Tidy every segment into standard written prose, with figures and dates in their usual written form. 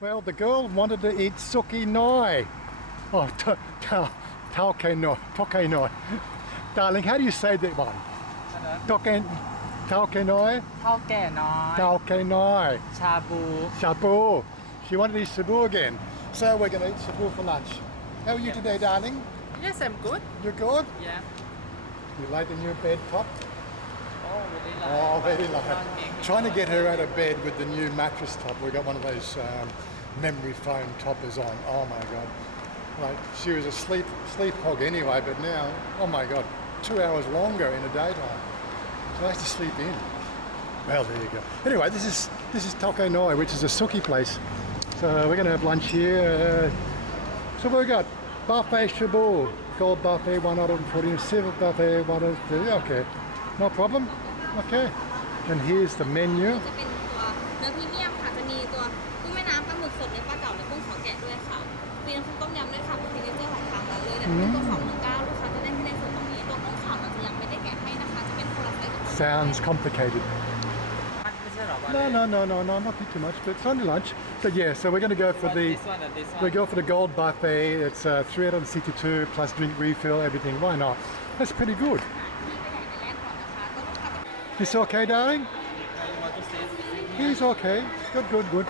Well, the girl wanted to eat suki noi. Oh, tao kae noi, Kae Noi. Darling, how do you say that one? Tao kae noi? Tao Kae Noi. Tao kae noi. Shabu. Shabu. She wanted to eat shabu again. So we're going to eat shabu for lunch. How are you today, darling? Yes, I'm good. You're good? Yeah. You like the new bed top? Oh, really like. Oh, very like. Trying to get her out of bed with the new mattress top. We got one of those memory foam toppers on. Oh my God. Like, she was a sleep hog anyway, but now, oh my God, 2 hours longer in the daytime. She likes to sleep in. Well, there you go. Anyway, this is Tao Kae Noi, which is a suki place. So we're going to have lunch here. So what we got? Buffet shabu, gold buffet 140, silver buffet 130. Okay, no problem. Okay, and here's the menu. จะเป็นตัวเนื้อพรีเมียมค่ะจะมีตัวกุ้งแม่น้ำปลาหมึกสดเนื้อปลาเก๋าและกุ้งขอแกะด้วยค่ะมีน้ำซุปต้มยำด้วยค่ะเป็นซิกเนเจอร์ของทางร้านเลยแต่เป็นตัว219ลูกค้าจะได้ที่ในส่วนตรงนี้ตัวกุ้งขาวเราจะยังไม่ได้แกะให้นะคะจะเป็นคนละไซส์กับ Sounds complicated. ไม่ใช่หรอวะ No, not too much, but it's only lunch. But yeah, so we're going to go for the This one and this one. we go for the gold buffet. It's 362 plus drink refill, everything. Why not? That's pretty good. ที่ไปไหนในแรกก่อนนะคะก็ลูกค้าจะ It's okay, darling. You want to say something? He's okay. Good.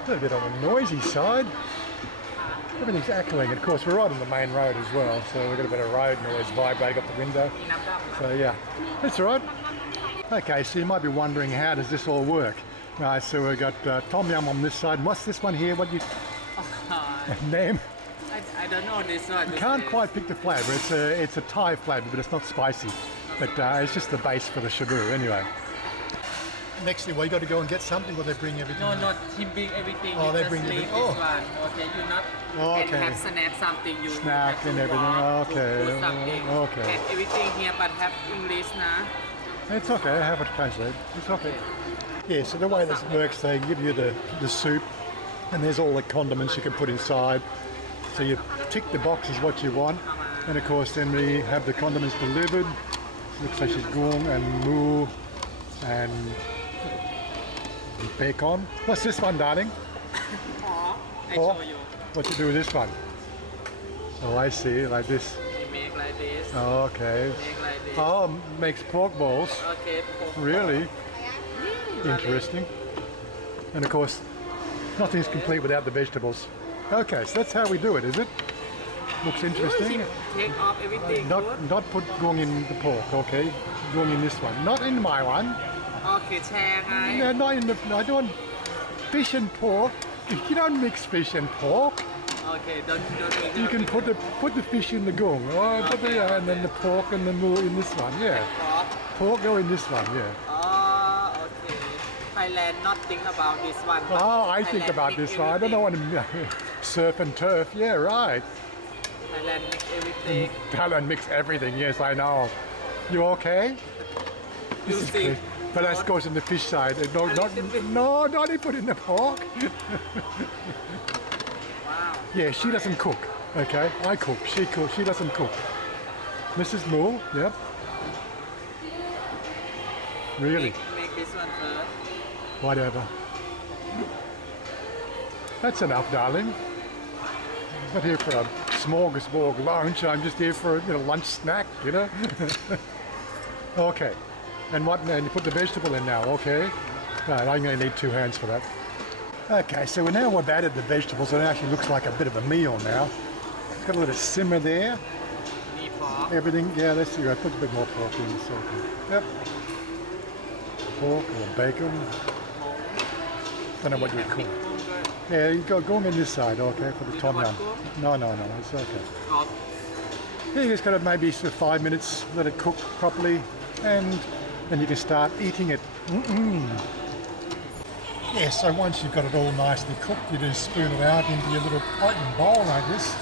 A little bit on the noisy side. Everything's echoing. Of course, we're right on the main road as well, so we've got a bit of road noise vibrating up the window. มีน้ำดำนะ So yeah, that's all right. Okay, so you might be wondering, how does this all work? Right, so we've got tom yum on this side. What's this one here? What you name? I don't know this one. You can't quite pick the flavour. It's a Thai flavour, but it's not spicy. But it's just the base for the shabu anyway. Next thing, well, you got to go and get something, or they bring everything. No, not him bring everything. Oh, You they just bring leave everything. this one. Okay, you not Okay. can have snack something. You Snack have to and everything. walk to Okay. put something. Okay. Have everything here, but have English, nah. It's okay, I have it translated. It's okay. Yeah, so the way this works, they give you the soup, and there's all the condiments you can put inside. So you tick the boxes what you want, and of course then we have the condiments delivered. Looks like she's gung and moo and bacon. What's this one, darling? I Pork? show you. What you do with this one? Oh, I see, like this. You make like this. Oh, okay. Make like this. Oh, makes pork balls. Okay. Really? Interesting. And of course, nothing's complete without the vegetables. Okay, so that's how we do it, is it? Looks interesting. Take off everything. Good. Not put gung in the pork, okay? Gung in this one. Not in my one. Okay, แชร์ไง No, not in the. I don't. Fish and pork. You don't mix fish and pork. Okay, don't You can put the fish in the gung, and then the pork and the moo in this one. Yeah, pork. pork go in this one. Yeah. Oh, okay. Thailand not think about this one. but Oh, I think Thailand about make this one. I don't know what surf and turf. Yeah, right. Thailand make everything. Thailand mix everything. Yes, I know. You okay? You This is see. good. But that goes in the fish side. Not put in the pork. Wow. Yeah, she doesn't cook. Okay, I cook. She cooks. She doesn't cook. Mrs. Moo. Yep. Really. Make this one first. Whatever. That's enough, darling. Not here for a smorgasbord lunch. I'm just here for a lunch snack, you know. Okay. And you put the vegetable in now, okay? Right, I'm going to need 2 hands for that. Okay, so we've added the vegetables, and it actually looks like a bit of a meal now. It's got a little simmer there. Need pork. Everything, yeah, let's see. I put a bit more pork in. So, yep. Pork or bacon. Don't know what you call it. Yeah, you go in this side, okay, for the tom yum. No, it's okay. Yeah, you just got to maybe 5 minutes, let it cook properly, and then you can start eating it. Yeah, so once you've got it all nicely cooked, you just spoon it out into your little open bowl like this,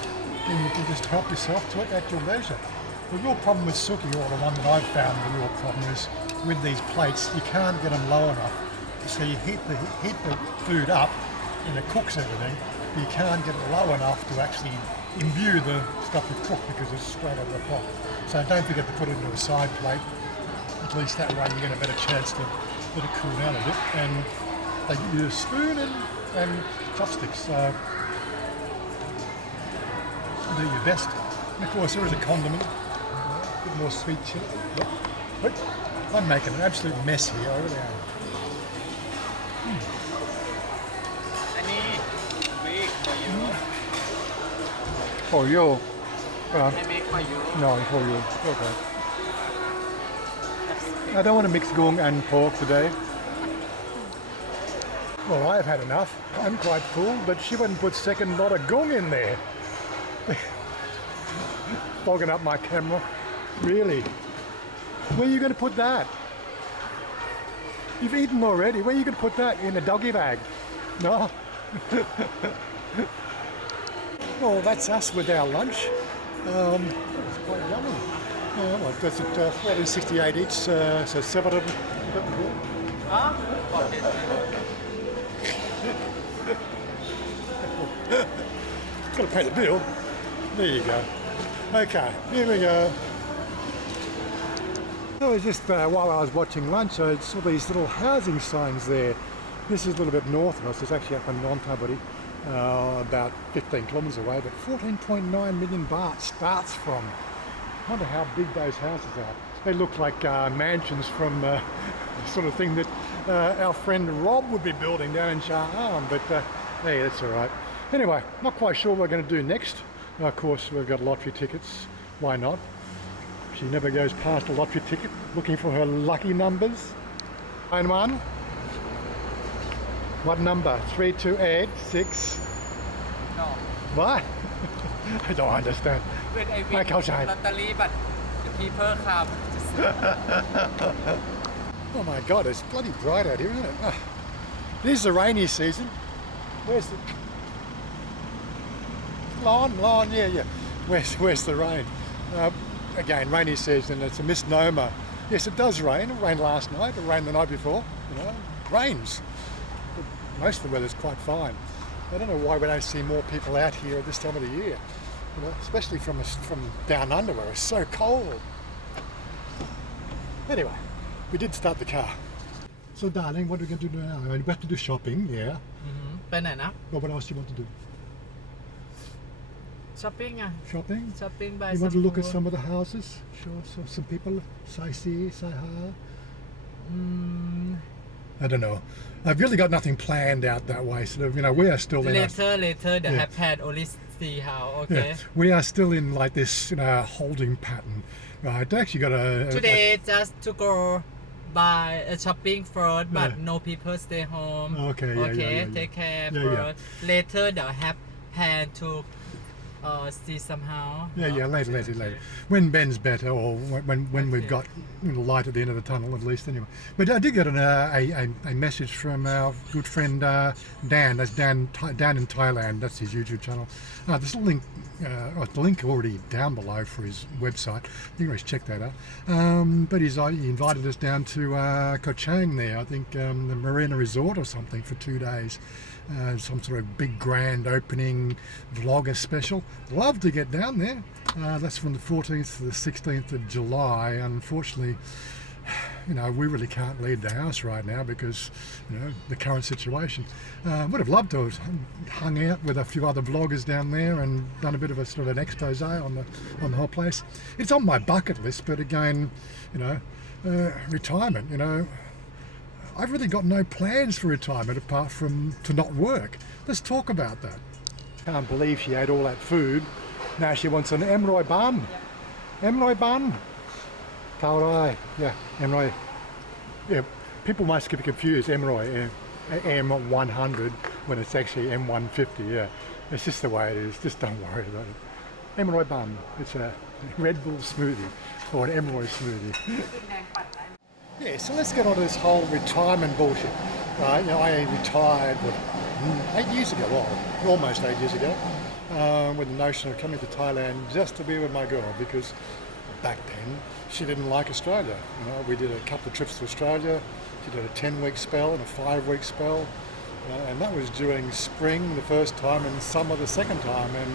and you can just help yourself to it at your leisure. The real problem with suki, or the one that I've found the real problem is, with these plates, you can't get them low enough. So you heat the food up, and it cooks everything, but you can't get it low enough to actually imbue the stuff you've cooked because it's straight out of the pot. So don't forget to put it into a side plate. At least that way you get a better chance to let it cool down a bit. And they give you a spoon and chopsticks. So do your best. And of course, there is a condiment, a bit more sweet chili. But I'm making an absolute mess here. I really am. อันนี้ big for you For you. I make for you No, for you. Okay. I don't want to mix gung and pork today. Well, I've had enough. I'm quite full, but she wouldn't put second lot of gung in there. Fogging up my camera. Really? Where are you going to put that? You've eaten already. Where are you going to put that? In a doggy bag? No? Well, that's us with our lunch. It's quite yummy. Well, that's at 368 each, so 7 of them. อ๋อบอกเด็ด Got to pay the bill. There you go. Okay, here we go. So it's just while I was watching lunch, I saw these little housing signs there. This is a little bit north of us. It's actually up in Nonthaburi, about 15 kilometres away, but 14.9 million baht starts from. I wonder how big those houses are. They look like mansions from the sort of thing that our friend Rob would be building down in Shah Alam, but hey, that's all right. Anyway, not quite sure what we're going to do next. Of course, we've got lottery tickets. Why not? She never goes past a lottery ticket looking for her lucky numbers. Line 1. What number? 328 6. no What? I don't understand. when I ไม่ win เข้าใจ lottery but the people come Oh my God, it's bloody bright out here, isn't it? Ah, it is the rainy season. Where's the lawn? Yeah. Where's the rain? Again, rainy season. It's a misnomer. Yes, it does rain. It rained last night. It rained the night before. You know, it rains. But most of the weather's quite fine. I don't know why we don't see more people out here at this time of the year. You know, especially from down under where it's so cold. Anyway, we did start the car. So, darling, what are we going to do now? We have to do shopping, yeah. ไปไหนนะ But what else do you want to do? ช้อปปิ้งอ่ะ Shopping? ช้อปปิ้ง by You want to look at some some of the houses? Sure, so some people say hi. I don't know. I've really got nothing planned out that way. Sort of, you know, we are still in. later the Yeah. iPad only see how Yeah, okay we are still in like this, you know, holding pattern. Right, I actually got today just to go buy a shopping first but Yeah. no people stay home Okay, yeah. take care Yeah, first later they'll have plan to see somehow Yeah, later. When Ben's better, or when we've got light at the end of the tunnel, at least anyway. But I did get a message from our good friend Dan. That's Dan in Thailand. That's his YouTube channel. There's a link, the link already down below for his website. You can always check that out. But he invited us down to Koh Chang there. I think the Marina Resort or something for 2 days. Some sort of big grand opening vlogger special. Love to get down there. That's from the 14th to the 16th of July. Unfortunately, you know, we really can't leave the house right now because, you know, the current situation. Would have loved to have hung out with a few other vloggers down there and done a bit of a sort of an expose on the whole place. It's on my bucket list, but again, you know, retirement, you know, I've really got no plans for retirement apart from to not work. Let's talk about that. Can't believe she ate all that food. Now she wants an emroy bun. Emroy bun. Tao Rai. Yeah, emroy. Yeah, people must get confused. Emroy, M100 when it's actually M150. Yeah, it's just the way it is. Just don't worry about it. Emroy bun. It's a Red Bull smoothie or an emroy smoothie. Yeah, so let's get on to this whole retirement bullshit. Right, you know, I retired 8 years ago, well, almost 8 years ago, with the notion of coming to Thailand just to be with my girl because back then she didn't like Australia. You know, we did a couple of trips to Australia. She did a 10-week spell and a 5-week spell, and that was during spring the first time and summer the second time. And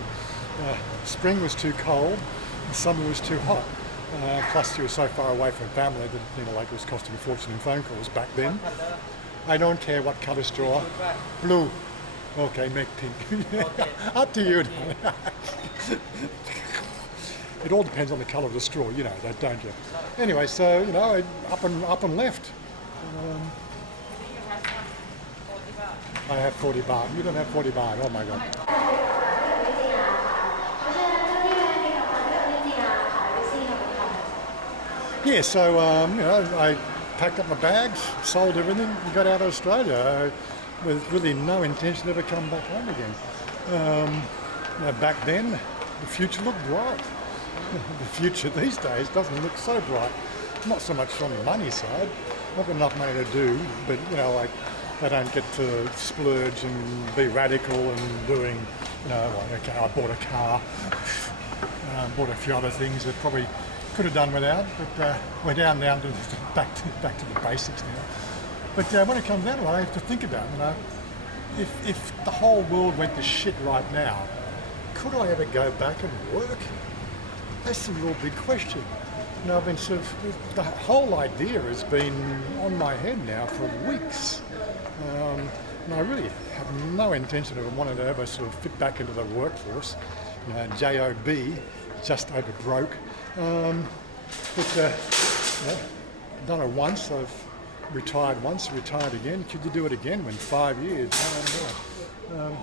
spring was too cold, and summer was too hot. Plus, she was so far away from family that, you know, like it was costing a fortune in phone calls back then. I don't care what color straw. Blue. Okay, make pink. Okay. Up to you. It all depends on the colour of the straw, you know that, don't you? Anyway, so you know, up and left. I have 40 baht. You don't have 40 baht. Oh my god. Yeah, so you know, I packed up my bags, sold everything, and got out of Australia with really no intention to ever come back home again. You know, back then, the future looked bright. The future these days doesn't look so bright. Not so much on the money side. I've got enough money to do, but you know, like I don't get to splurge and be radical and doing, you know, like, okay, I bought a car, bought a few other things that probably could have done without, but we're down to back to the basics now. But when it comes down to it, I have to think about, you know, if the whole world went to shit right now, could I ever go back and work? That's a real big question. You know, I've been sort of, the whole idea has been on my head now for weeks. And I really have no intention of wanting to ever sort of fit back into the workforce. You know, JOB, just over broke. But you know, done it once, I've retired once, retired again. Could you do it again when 5 years? I don't know.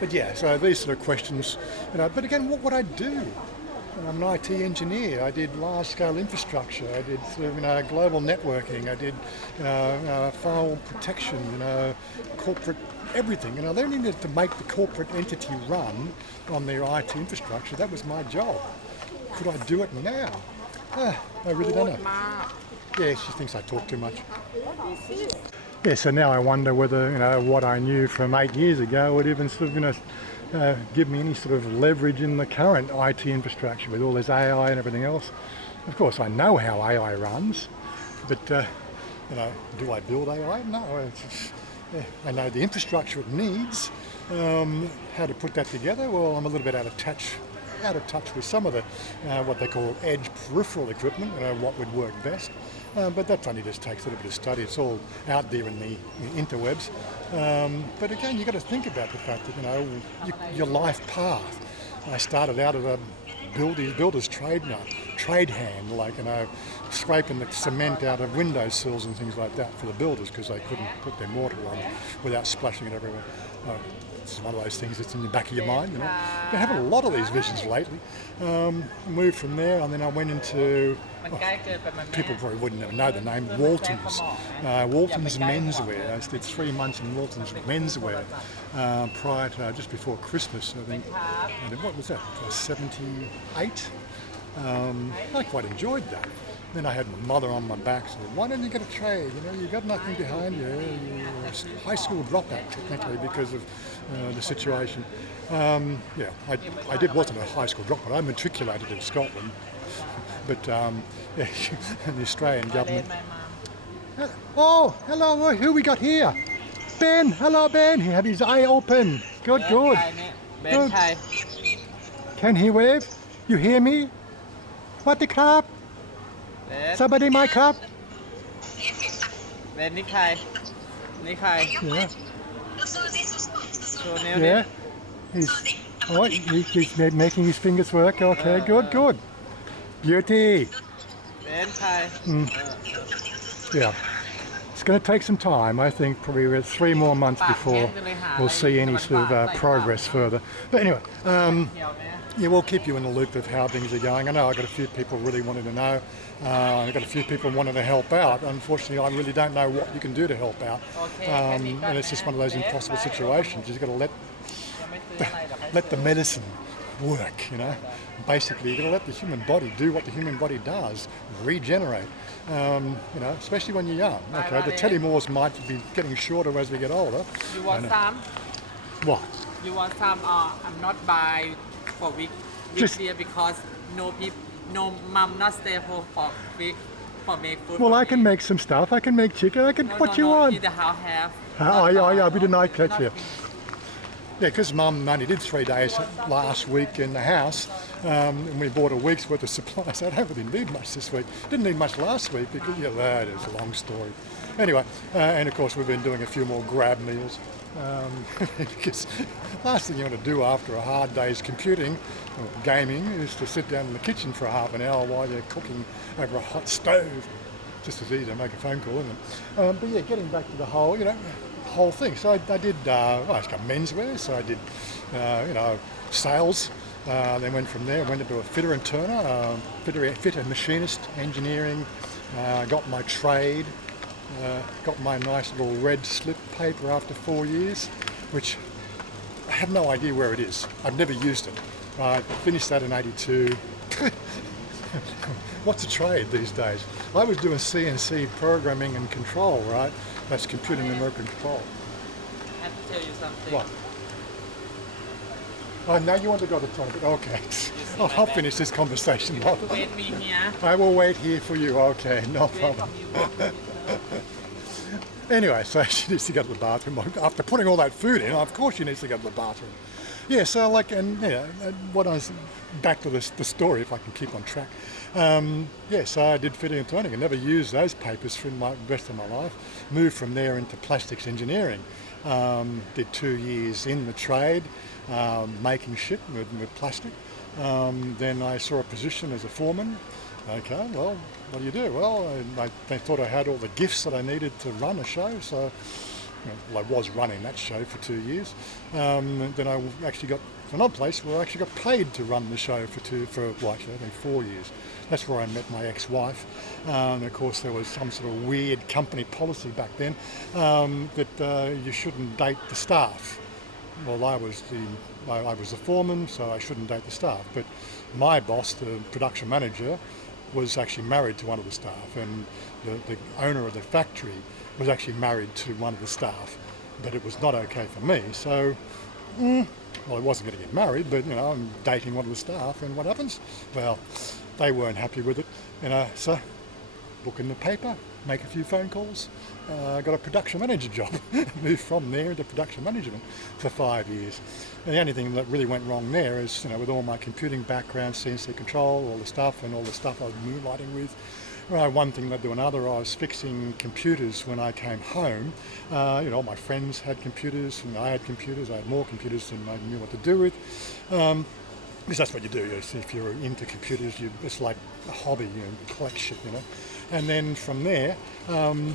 But yeah, so these sort of questions, you know, but again, what would I do? I'm an IT engineer. I did large-scale infrastructure. I did sort of, you know, global networking. I did, you know, file protection. You know, corporate everything. You know, they needed to make the corporate entity run on their IT infrastructure. That was my job. Could I do it now? I really don't know. Yeah, she thinks I talk too much. Yeah, so now I wonder whether, you know, what I knew from 8 years ago would even sort of, you know, give me any sort of leverage in the current IT infrastructure with all this AI and everything else. Of course, I know how AI runs, but, you know, do I build AI? No. I know the infrastructure it needs. How to put that together? Well, I'm a little bit out of touch with some of the, what they call edge peripheral equipment, what would work best. But that only just takes a little bit of study. It's all out there in the interwebs. But again, you've got to think about the fact that, you know, your life path. I started out as a builder's trade hand, like, you know, scraping the cement out of windowsills and things like that for the builders because they couldn't put their mortar on without splashing it everywhere. This is one of those things that's in the back of your mind, you know. Been having a lot of these visions lately. Moved from there, and then I went into, people probably wouldn't ever know the name, Walton's. Walton's Menswear. I did 3 months in Walton's Menswear prior to, just before Christmas, I think. And what was that, 78? I quite enjoyed that. Then I had my mother on my back, so why don't you get a trade? You know, you got nothing behind you. You're a high school dropout technically because of the situation. Yeah, I wasn't a high school dropout. I matriculated in Scotland, but yeah, the Australian government. Oh, hello, who we got here? Ben, hello Ben. He had his eye open. Good. Good. Can he wave? You hear me? What the crap? Somebody my cup? เบนนี่ใครนี่ใคร Yeah. โชว์นิ้วดิ Yeah. He's making his fingers work. Okay, good. Beauty. เบนใคร Yeah. It's going to take some time. I think probably 3 more months before we'll see any sort of progress further. But anyway, เหี่ยวไหม yeah, we'll keep you in the loop of how things are going. I know I've got a few people really wanting to know. I've got a few people wanting to help out. Unfortunately, I really don't know what you can do to help out. And it's just one of those impossible situations. You've got to let the medicine work, you know. Basically, you've got to let the human body do what the human body does, regenerate, you know, especially when you're young. Okay, the telomeres might be getting shorter as we get older. You want some? What? You want some? I'm not buy for week Just- here because no mom not stay home for week for make food. Well, for I can me. make some stuff. I can make chicken. I can No, what no, you no, want. Either how have. Yeah, we did night catch not here. Yeah, because Mum only did 3 days last week in the house, and we bought a week's worth of supplies. I don't really need much this week. Didn't need much last week because, yeah, that is a long story. Anyway, and of course we've been doing a few more grab meals. Because last thing you want to do after a hard day's computing or gaming is to sit down in the kitchen for half an hour while you're cooking over a hot stove. Just as easy to make a phone call, isn't it? But yeah, getting back to the whole, whole thing. So I did, I got menswear, so I did, sales. Then went from there, went into a fitter and turner, fitter machinist, engineering, got my trade, got my nice little red slip paper after 4 years, which I have no idea where it is. I've never used it. I finished that in '82. What's a trade these days? I was doing CNC programming and control, right? That's computer numerical control. I have to tell you something. What? Oh, now you want to go to the toilet? Okay. I'll finish this conversation. Wait me here. I will wait here for you. Okay, no problem. Anyway, so she needs to go to the bathroom. After putting all that food in, of course she needs to go to the bathroom. Yeah, so what I was back to the story, if I can keep on track. So I did fitting and turning. I never used those papers for the rest of my life. Moved from there into plastics engineering. Did 2 years in the trade, making shit with plastic. Then I saw a position as a foreman. Okay, well, what do you do? Well, I thought I had all the gifts that I needed to run a show, so I was running that show for 2 years. Then I actually got to another place where I actually got paid to run the show for 4 years. That's where I met my ex-wife. And of course, there was some sort of weird company policy back then that you shouldn't date the staff. Well, I was the foreman, so I shouldn't date the staff. But my boss, the production manager, was actually married to one of the staff, and the owner of the factory was actually married to one of the staff. But it was not okay for me. So, I wasn't going to get married, but I'm dating one of the staff, and what happens? Well, they weren't happy with it, so look in the paper, make a few phone calls, got a production manager job, moved from there into production management for 5 years. And the only thing that really went wrong there is, with all my computing background, CNC control, all the stuff I was moonlighting with, one thing led to another. I was fixing computers when I came home. All my friends had computers, and I had computers. I had more computers than I knew what to do with. Because that's what you do. If you're into computers, it's like a hobby. You collect shit. And then from there, I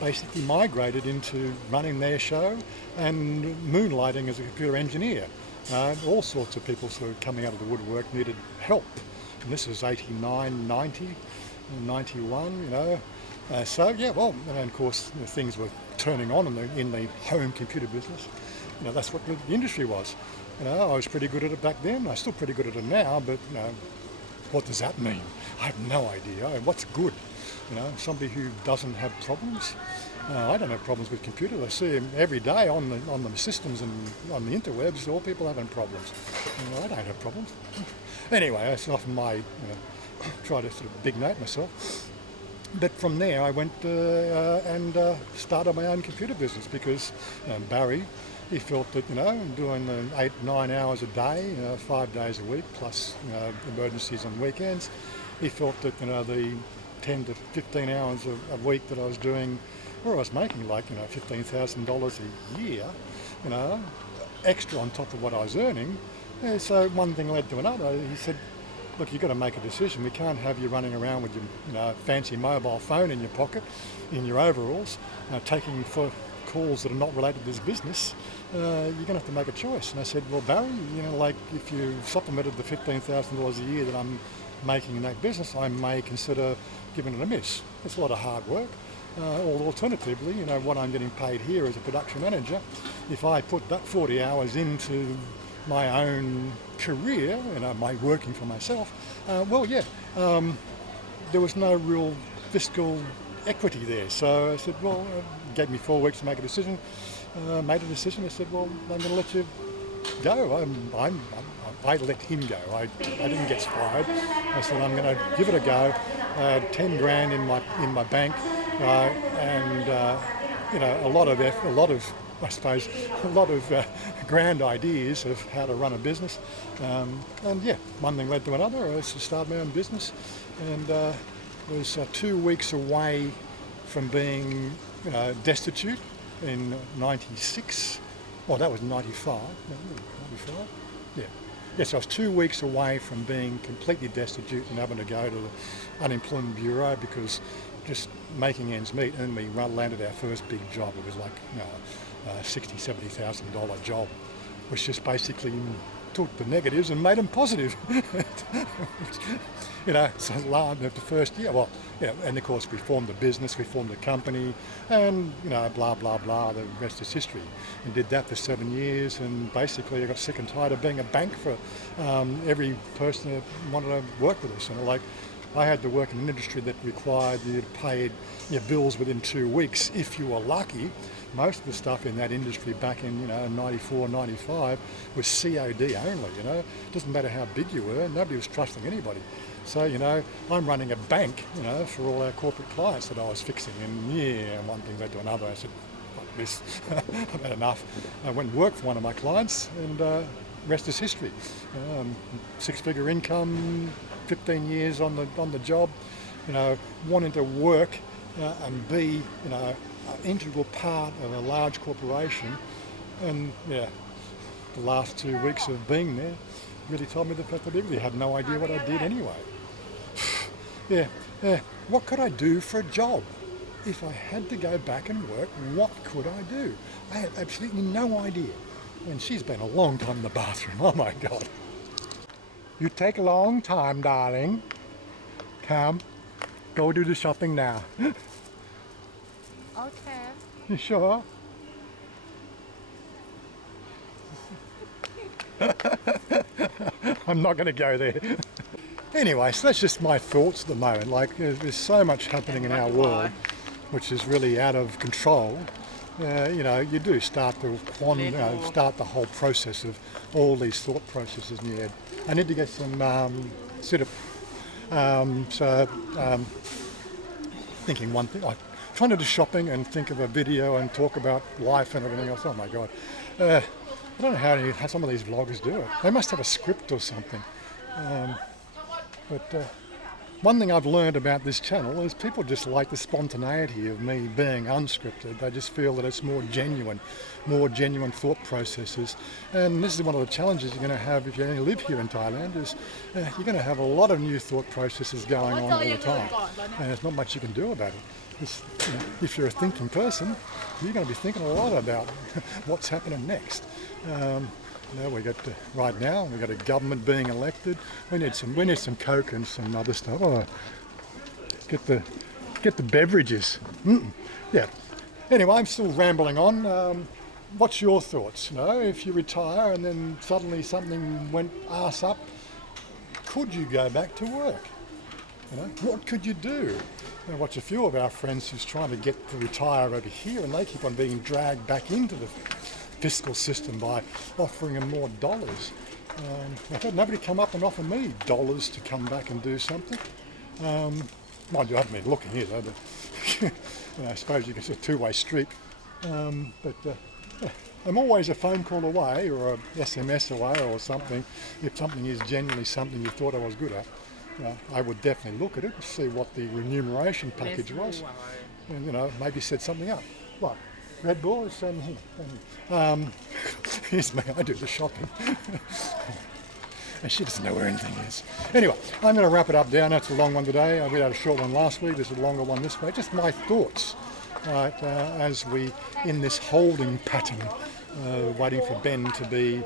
basically migrated into running their show and moonlighting as a computer engineer. All sorts of people sort of coming out of the woodwork needed help. And this was 89, 90, 91, and of course, things were turning on in the home computer business. That's what the industry was. I was pretty good at it back then. I'm still pretty good at it now, but what does that mean? I have no idea. What's good? Somebody who doesn't have problems. I don't have problems with computers. I see them every day on the systems and on the interwebs. All people having problems. I don't have problems. Anyway, that's often my try to sort of big note myself. But from there, I went and started my own computer business because Barry, he felt that doing the 8-9 hours a day, 5 days a week plus emergencies on weekends, he felt that the 10 to 15 hours a week that I was doing, where I was making like $15,000 a year, extra on top of what I was earning. So one thing led to another. He said, look, you've got to make a decision. We can't have you running around with your fancy mobile phone in your pocket, in your overalls, taking for calls that are not related to this business. You're going to have to make a choice. And I said, well, Barry, if you supplemented the $15,000 a year that I'm making in that business, I may consider giving it a miss. It's a lot of hard work. Or alternatively, what I'm getting paid here as a production manager, if I put that 40 hours into my own career, my working for myself, there was no real fiscal equity there. So I said, well, gave me 4 weeks to make a decision. Made a decision. I said, well, I'm going to let you go. I let him go. I didn't get fired. I said, I'm going to give it a go. I had 10 grand in my bank, and a lot of grand ideas of how to run a business. One thing led to another. I started my own business, and was 2 weeks away from being destitute in 96. Oh, that was 95. No, 95? Yeah. Yes, I was 2 weeks away from being completely destitute and having to go to the Unemployment Bureau because just making ends meet. And then we landed our first big job. It was like $60,000, $70,000 job, which just basically took the negatives and made them positive. So after the first year, and of course we formed a business, we formed a company, and blah blah blah. The rest is history. And did that for 7 years, and basically I got sick and tired of being a bank for every person that wanted to work with us. And I had to work in an industry that required you to pay your bills within 2 weeks if you were lucky. Most of the stuff in that industry back in 94, 95 was COD only. It doesn't matter how big you were, nobody was trusting anybody. So I'm running a bank for all our corporate clients that I was fixing, and one thing led to another. I said, fuck this, I've had enough. I went and worked for one of my clients, and rest is history. 6-figure income, 15 years on the job, wanting to work and be an integral part of a large corporation. And the last 2 weeks of being there really told me the fact that I really had no idea what I did anyway. What could I do for a job? If I had to go back and work, what could I do? I had absolutely no idea. And she's been a long time in the bathroom. Oh my God. You take a long time, darling. Come, go do the shopping now. Okay. You sure? I'm not going to go there. Anyway, so that's just my thoughts at the moment. Like, there's so much happening in our world which is really out of control. You do start the whole process of all these thought processes in your head. I need to get some thinking one thing. Trying to do shopping and think of a video and talk about life and everything else. Oh my God. I don't know how some of these vloggers do it. They must have a script or something. But one thing I've learned about this channel is people just like the spontaneity of me being unscripted. They just feel that it's more genuine thought processes. And this is one of the challenges you're going to have if you only live here in Thailand, is you're going to have a lot of new thought processes going on all the time. And there's not much you can do about it. If you're a thinking person, you're going to be thinking a lot about what's happening next. Right now we've got a government being elected. We need some Coke and some other stuff. Get the beverages. Yeah. Anyway, I'm still rambling on. What's your thoughts? If you retire and then suddenly something went arse up, could you go back to work? What could you do? I watch a few of our friends who's trying to get to retire over here, and they keep on being dragged back into the fiscal system by offering them more dollars. I've had nobody come up and offer me dollars to come back and do something. Mind you, I haven't been looking either, but I suppose you can say a two-way street. I'm always a phone call away or a SMS away or something. If something is genuinely something you thought I was good at, I would definitely look at it and see what the remuneration package was, and maybe set something up. What? Red Bull is here's me, I do the shopping. And she doesn't know where anything is. Anyway, I'm going to wrap it up down. That's a long one today. I had a short one last week. There's a longer one this week. Just my thoughts, as we in this holding pattern, waiting for Ben to be,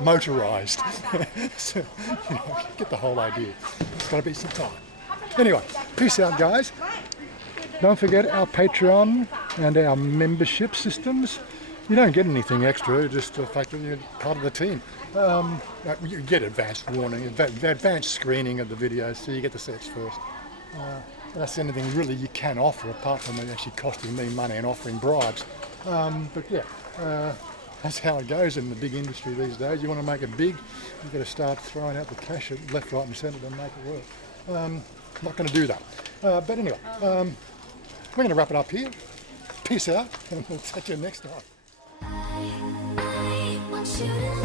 motorised. So, get the whole idea. It's got to be some time. Anyway, peace out, guys. Don't forget our Patreon and our membership systems. You don't get anything extra, just the fact that you're part of the team. You get advanced warning, advanced screening of the videos, so you get the sets first. That's the only thing really you can offer, apart from it actually costing me money and offering bribes. That's how it goes in the big industry these days. You want to make it big, you've got to start throwing out the cash at left, right and centre to make it work. Not going to do that. But anyway, we're going to wrap it up here. Peace out, and we'll catch you next time. I want you to